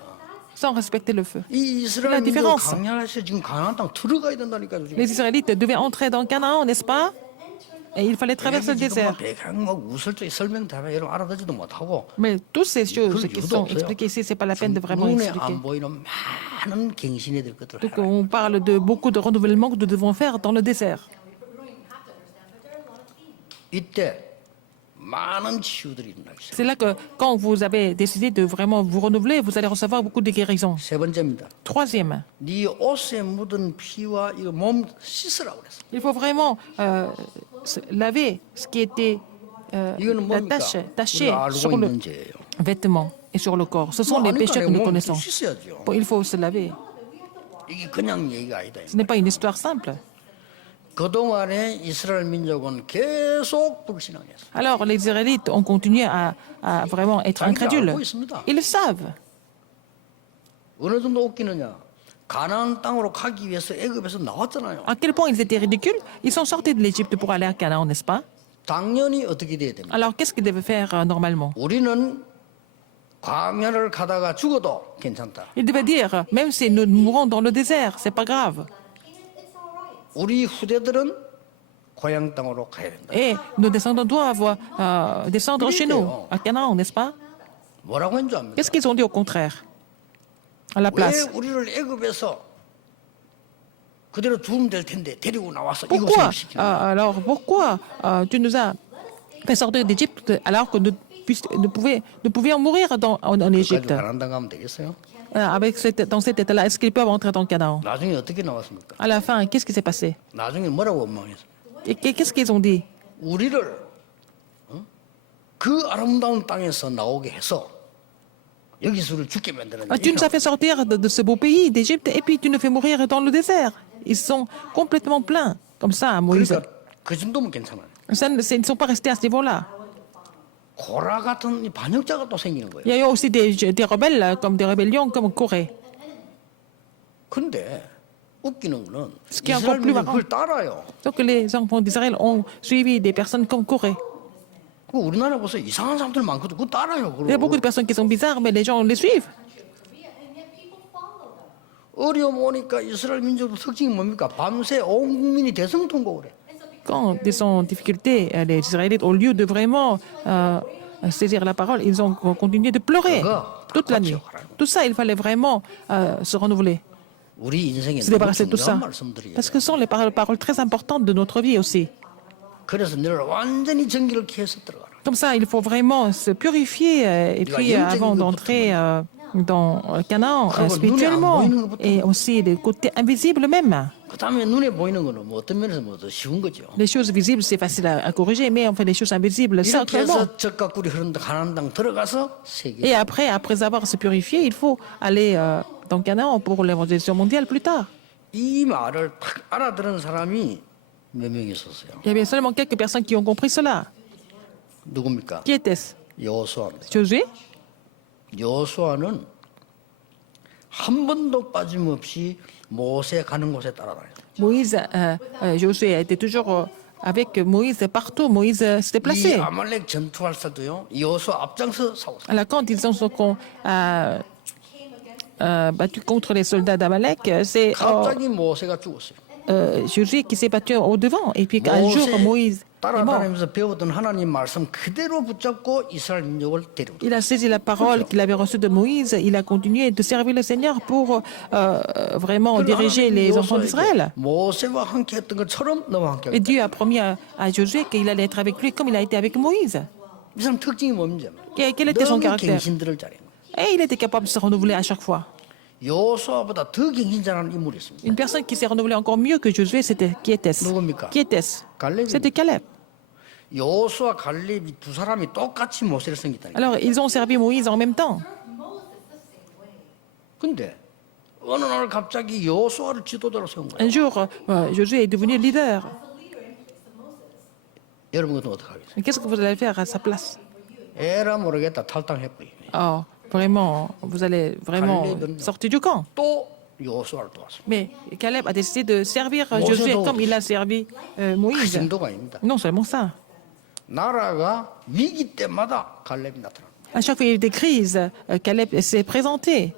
sans respecter le feu. 이 La 이스라엘 민족 différence. 강야에서 지금 가나안 땅 들어가야 된다니까요. 지금. Les Israélites devaient entrer dans Canaan, n'est-ce pas? Et il fallait traverser le 지금 désert. 배경 막 우설적인 설명대로 여러분 알아듣지도 못하고 Mais toutes ces choses qui 이유도 sont 없어요. expliquées ici, c'est pas la peine de vraiment 눈에 expliquer. 안 보이는 많은 갱신이 될 것들을 Donc 하라. on parle de beaucoup de renouvellements que nous devons faire dans le désert. 이때 많은 치유들이 일어나기 시작. C'est là que quand vous avez décidé de vraiment vous renouveler, vous allez recevoir beaucoup de guérisons. 세 번째입니다. Troisième, 네 옷에 묻은 피와 이거 몸 씻으라고 그랬어. il faut vraiment laver ce qui était 이거는 la 뭡니까? taché 우리가 알고 sur le 있는 죄예요. vêtement et sur le corps. Ce sont les péchés que nous connaissons. 씻어야죠. Bon, il faut se laver. 이게 그냥 얘기가 아니다. Ce n'est pas une histoire simple. 그동안에 이스라엘 민족은 계속 불신앙했어. Alors, les Israélites ont continué à vraiment être incrédules. Ils le savent. 어느 정도 웃기느냐? 가나안 땅으로 가기 위해서 애굽에서 나왔잖아요. À quel point ils étaient ridicules. Ils sont sortis de l'Égypte pour aller à Canaan, n'est-ce pas? 당연히 어떻게 돼야 됩니까? Alors, qu'est-ce qu'ils devaient faire normalement? 우리는 광야를 가다가 죽어도 괜찮다. Ils devaient dire, même si nous mourons dans le désert, c'est pas grave. 우리 후대들은 고향 땅으로 가야 된다. Et nos descendants doivent descendre chez nous, à Canaan, n'est-ce pas? 뭐라고 했는 줄 압니까? Qu'est-ce qu'ils ont dit au contraire? À la 왜 place. 우리를 애굽에서 그대로 두면 될 텐데 데리고 나와서 이 Pourquoi? 고생을 시키는 거야? Alors, pourquoi tu nous as fait sortir d'Égypte alors que nous pouvions mourir en Égypte? 가지고 가난당 가면 되겠어요? Dans cet état-là, est-ce qu'ils peuvent entrer dans Canaan? 나중에 어떻게 나왔습니까? À la fin, qu'est-ce qui s'est passé? 나중에 뭐라고 원망했어? Et qu'est-ce qu'ils ont dit? 우리를 그 아름다운 땅에서 나오게 해서 여기서 우리를 죽게 만드는 Tu nous as fait sortir de ce beau pays d'Égypte et puis tu nous fais mourir dans le désert. Ils sont complètement pleins, comme ça, Moïse. 그러니까 그 정도면 괜찮아요. Ils ne sont pas restés à ce niveau-là. 고라 같은 이 반역자가 또 생기는 거예요. Il y a eu aussi des rebelles, comme des rébellions, comme Corée. 근데 웃기는 거는 Ce qui est 이스라엘 encore plus 민족이 marrant. 그걸 따라요. Donc les enfants d'Israël ont suivi des personnes comme Corée. 그 우리나라 보서 이상한 사람들 많거든. 그거 따라요. Il y a beaucoup de personnes qui sont bizarres, mais les gens les suivent. 어려움 오니까 이스라엘 민족의 특징이 뭡니까? 밤새 온 국민이 대성통곡을 해. Quand ils sont en difficulté, les Israélites, au lieu de vraiment saisir la parole, ils ont continué de pleurer toute la nuit. Tout ça, il fallait vraiment se renouveler, 우리 인생에 se 너무 débarrasser de tout ça. 중요한 말씀들이에요. Parce que ce sont les paroles très importantes de notre vie aussi. 그래서 너를 완전히 정기를 키워서 들어가라. Comme ça, il faut vraiment se purifier et puis avant d'entrer dans Canaan spirituellement et aussi les côtés invisibles même. 그 다음에 눈에 보이는 거는 뭐 어떤 면에서 뭐 더 쉬운 거죠. Les choses visibles, c'est facile à corriger, mais enfin les choses invisibles, c'est 이렇게 vraiment. 해서 적과 꿀이 흐르는 가나안 땅 들어가서 세계. Et après avoir se purifié, il faut aller dans Canaan pour l'évangélisation mondiale plus tard. 이 말을 탁 알아들은 사람이 몇 명 있었어요. Il y avait seulement quelques personnes qui ont compris cela. 누굽니까? Qui était-ce? 여호수아입니다. Josué? 여호수아는 한 번도 빠짐없이 모세 가는 곳에 따라다녔어요. Moïse, Josué était toujours avec Moïse partout. Moïse s'est 이 déplacé. 아말렉 전투할 때도요. 여호수아 앞장서 싸웠어요. Alors, quand ils ont battu contre les soldats d'Amalek, c'est 갑자기 모세가 죽었어요. Josué qui s'est battu au devant. Et puis un jour, Moïse est mort. 따라다니면서 배웠던 하나님 말씀 그대로 붙잡고 이스라엘 민족을 데리고. Il a saisi la parole qu'il avait reçue de Moïse. Il a continué de servir le Seigneur pour vraiment diriger les enfants d'Israël. 모세와 함께 했던 것처럼 너와 함께. Et Dieu a promis à Josué qu'il allait être avec lui comme il a été avec Moïse. 이 사람 특징이 뭔지 압니까? Quel était son 너무 caractère? 갱신들을 잘해요. Et il était capable de se renouveler à chaque fois. 여호수아보다 더 갱신 잘하는 인물이 있습니다. Une personne qui s'est renouvelée encore mieux que Josué, c'était qui était-ce? 누굽니까? Qui était-ce? 갈렙입니다. C'était Caleb. 여호수아 갈렙이 두 사람이 똑같이 모세를 섬겼다니까. Alors, ils ont servi Moïse en même temps. 근데 어느 날 갑자기 여호수아를 지도자로 세운 거예요. Un jour, Josué est devenu leader. 여러분 같은 어떻게 하겠어요? Qu'est-ce que vous allez faire à sa place? 에라 모르겠다 탈당해버려. Oh, Vraiment, vous allez vraiment sortir du camp. 또 여호수아를 도왔습니다. Mais Caleb a décidé de servir Moïse Josué donc. comme il a servi 그 Moïse. 정도가 아닙니다. Non seulement ça. 나라가 위기 때마다 갈렙이 나타납니다. À chaque fois qu'il y a eu des crises, Caleb s'est présenté.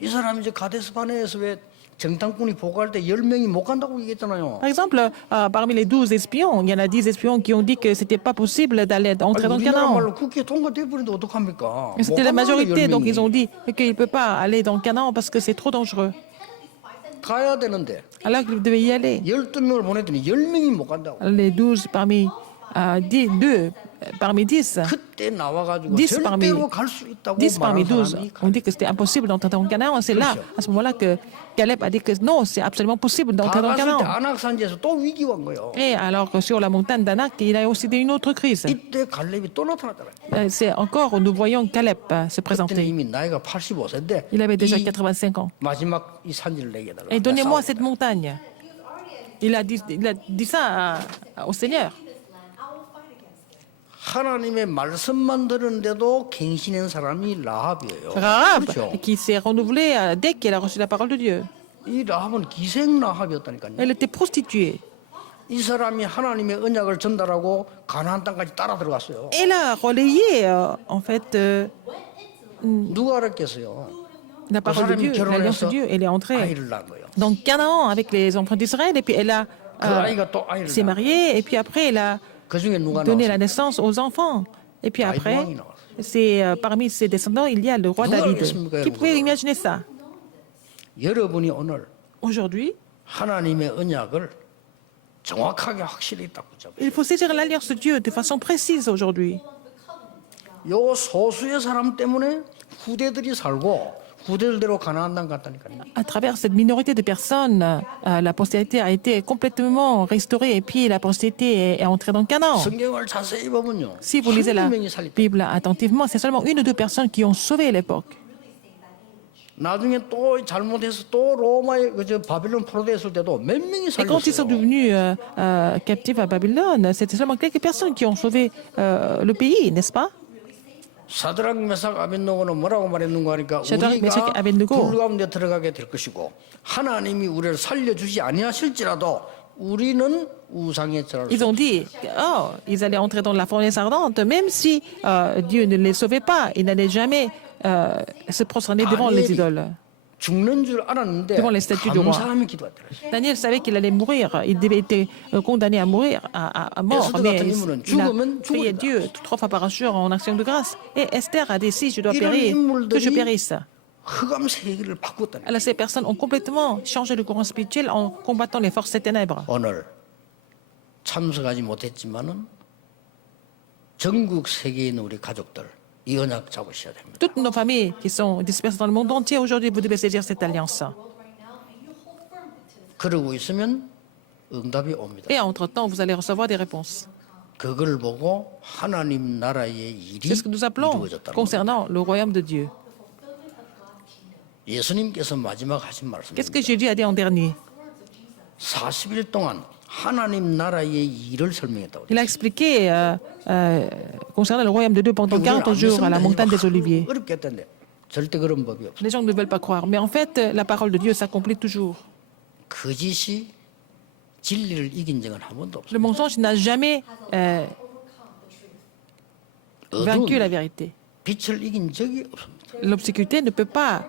이 사람이 이제 가데스 바네에서 왜 정탐꾼이 보고할 때 10명이 못 간다고 얘기했잖아요. Par exemple, parmi les 12 espions, il y en a 10 espions qui ont dit que c'était pas possible d'aller entrer dans le 우리나라 Canaan. 말로 국회 통과돼 버리는데 어떡합니까? C'était la 못 간다고, majorité, donc 10명이. ils ont dit qu'il ne peut pas aller dans le Canaan parce que c'est trop dangereux. 가야 되는데 Alors qu'il devait y aller. 12명을 보냈더니 10명이 못 간다고. Les 12 parmi 2 parmi 10. 그때 나와가지고 10 parmi, 절대로 갈 수 있다고 10 parmi 말한 12 사람이 ont dit que c'était impossible d'entrer dans le Canaan. C'est là, à ce moment-là, que Caleb a dit que non, c'est absolument possible d'entrer dans le 다 갔을 때 Canaan. 안악산지에서 또 위기가 온 거예요. Et alors que sur la montagne d'Anak, il a aussi une autre crise. 이때 갈렙이 또 나타났잖아요. C'est encore, nous voyons Caleb se 그때는 présenter. 이미 나이가 85세인데 Il avait déjà 85 ans. 마지막 이 산지를 내게 해달라. Et donnez-moi cette montagne. Il a dit ça au Seigneur. 하나님의 말씀만 들었는데도 갱신한 사람이 라합이에요. Rahab, 그렇죠? qui s'est renouvelée dès qu'elle a reçu la parole de Dieu. 이 라합은 기생 라합이었다니까요. Elle était prostituée. 이 사람이 하나님의 언약을 전달하고 가나안 땅까지 따라 들어갔어요. Elle a relayé, en fait, 누가 알았겠어요? la 그 parole de 사람이 Dieu, l'alliance 결혼해서 de Dieu. Elle est entrée 아이를 낳은 거예요. dans Canaan avec les enfants d'Israël et puis elle a 그 아이가 또 아이를 s'est 낳은 거예요. mariée et puis après elle a 그 중에 누가 donné la 나왔어요? naissance aux enfants. Et puis David après, 왕이 나왔어요. c'est parmi ses descendants, il y a le roi 누가 David. 알겠습니까, Qui pouvait 여러분? imaginer ça? 여러분이 오늘 Aujourd'hui, 하나님의 언약을 정확하게 확실히 딱 붙잡으세요. il faut saisir l'alliance de Dieu de façon précise aujourd'hui. 요 소수의 사람 때문에 후대들이 살고 후대들대로 가나안 땅 갔다니까요. À travers cette minorité de personnes, la postérité a été complètement restaurée et puis la postérité est entrée dans le Canaan. 성경을 자세히 보면요. Si vous lisez la 한 명이 살렸다. Bible attentivement, c'est seulement une ou deux personnes qui ont sauvé l'époque. 나중에 또 잘못해서 또 로마에 그저 바빌론 포로되었을 때도 몇 명이 Et quand ils sont 살렸어요. devenus captifs à Babylone, c'était seulement quelques personnes qui ont sauvé le pays, n'est-ce pas? 사드락 메삭 아벤노고는 뭐라고 말했는가 하니까 사드락, 메삭, 우리가 아벤노고. 불 가운데 들어가게 될 것이고 하나님이 우리를 살려주지 아니하실지라도 우리는 우상에 절할 수 Ils ont dit, oh, ils allaient entrer dans la fournaise ardente, même si Dieu ne les sauvait pas, ils n'allaient jamais se prosterner devant les idoles. 죽는 줄 알았는데 Devant les statues du roi. 감사하며 기도했더라. Daniel savait qu'il allait mourir, il devait être condamné à mourir, à mort, Esther mais 같은 인물은 il a 죽으면 prié 죽으리라. Dieu 3 fois par jour en action de grâce. Et Esther a dit, si je dois 이런 périr, que je 인물들이 périsse. 흑암 세계를 바꿨다니. Alors ces personnes ont complètement changé le courant spirituel en combattant les forces des ténèbres. 오늘 참석하지 못했지만은 전국 세계에 있는 우리 가족들 이 언약 잡으셔야 됩니다. Toutes nos familles qui sont dispersées dans le monde entier, aujourd'hui, vous devez saisir cette alliance. 그러고 있으면 응답이 옵니다. Et entre-temps, vous allez recevoir des réponses. 그걸 보고 하나님 나라의 일이 C'est ce que nous appelons 이루어졌다는 겁니다. concernant le royaume de Dieu. 예수님께서 마지막 하신 Qu'est-ce que 말씀입니다. Jésus a dit en dernier? 40일 동안 하나님 나라의 일을 설명했다고. Il a expliqué concernant le royaume de Dieu pendant 40 jours à la montagne des Oliviers. 어렵겠던데 절대 그런 법이 없어. Les gens ne veulent pas croire. Mais en fait, la parole de Dieu s'accomplit toujours. 거짓이 진리를 이긴 적은 한 번도 없어. Le mensonge n'a jamais vaincu la vérité. 빛을 이긴 적이 없습니다. L'obscurité ne peut pas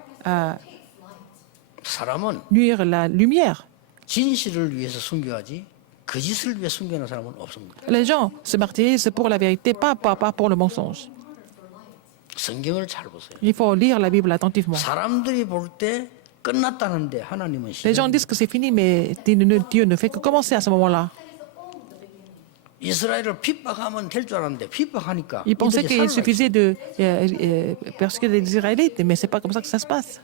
사람은 nuire la lumière. 진실을 위해서 숨겨하지 거짓을 위해 숨기는 사람은 없습니다. Les gens se martyrisent pour la vérité, pas pour le mensonge. 성경을 잘 보세요. Il faut lire la Bible attentivement. 사람들이 볼 때 끝났다는데 하나님은 Les gens disent que c'est fini, mais Dieu ne fait que commencer à ce moment-là. 이스라엘을 핍박하면 될 줄 알았는데 핍박하니까 Ils pensaient 이들이 qu'il 살아있어요. suffisait de persécuter les Israélites, mais c'est pas comme ça que ça se passe.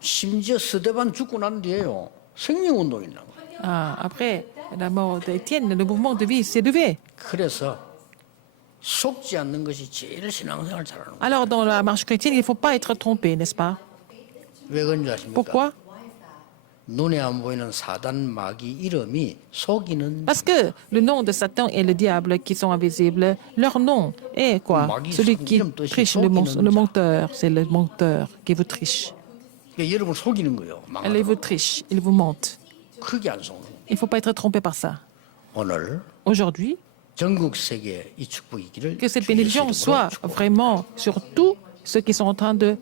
심지어 스데반 죽고 난 뒤에요. 생명운동이 일어난 거예요. Après la mort d'Étienne, le mouvement de vie s'est levé. 그래서 속지 않는 것이 제일 신앙생활 잘하는 거예요. Alors, dans la marche chrétienne, il ne faut pas être trompé, n'est-ce pas? 왜 그런지 아십니까? Pourquoi? 눈에 안 보이는 사단 마귀 이름이 속이는 Parce que le nom de Satan et le diable qui sont invisibles, leur nom est quoi? Celui qui triche, le menteur, c'est le menteur qui vous triche. 그러니까 여러분 속이는 거예요. Il vous triche, il vous mente. 크게 안 속는 거예요. Il ne faut pas être trompé par ça. 오늘 Aujourd'hui, 전국 세계에 이 축복이 있기를 que cette 주 예수 bénédiction 이름으로 soit 축복합니다. vraiment sur tous ceux qui sont en train de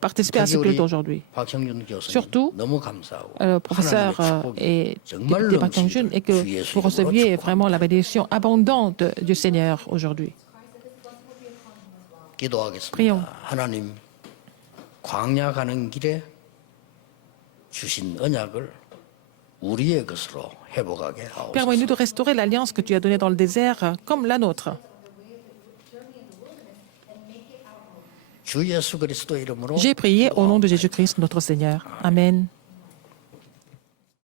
participer à ce 특히 culte 우리 aujourd'hui. 박형준 교수님 Surtout, 너무 감사하고 Professeur 하나님의 축복이 et 정말 député Park Hyung-jun, et que 주 예수 vous 이름으로 receviez 축복합니다. vraiment la bénédiction abondante du Seigneur aujourd'hui. 기도하겠습니다. Prions. 하나님 광야 가는 길에 주신 언약을 우리의 것으로 회복하게 Permets-nous 하옵소서. de restaurer l'alliance que tu as donnée dans le désert comme la nôtre. 주 예수 그리스도 이름으로 J'ai prié au nom de Jésus-Christ, notre Seigneur. Amen.